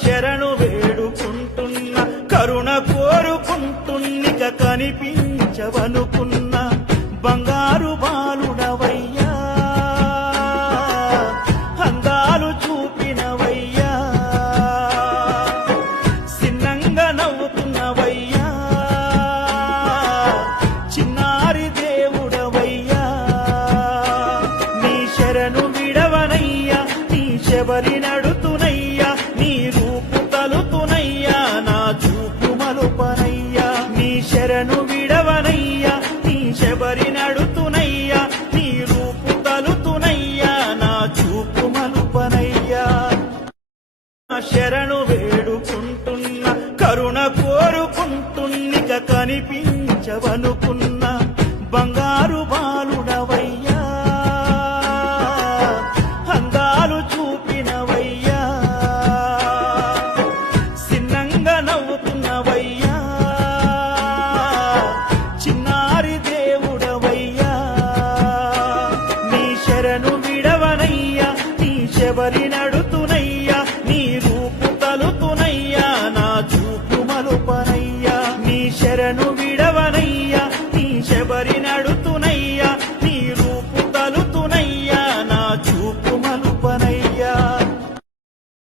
శరణు వేడుకుంటున్నా కరుణ కోరుకుంటున్నిక కనిపించవనుకున్నా బంగారు బాలుడవయ్యా అందాలు చూపినవయ్యా సిన్నంగా నవ్వుతున్నవయ్యా చిన్నారి దేవుడవయ్యా నీ శరణు విడవనయ్యా నీ శబరి నడుతునయ్యా నీ రూపు తలుతునయ్యా నా చూపు మలుపనయ్యా నీ శరణు విడవనయ్యా నీ శబరి నడుతునయ్యా నీ రూపు తలుతునయ్యా నా చూపు మలుపనయ్యా శరణు వేడుకుంటున్నా కరుణ కోరుకుంటున్నిక కనిపించవనుకున్నా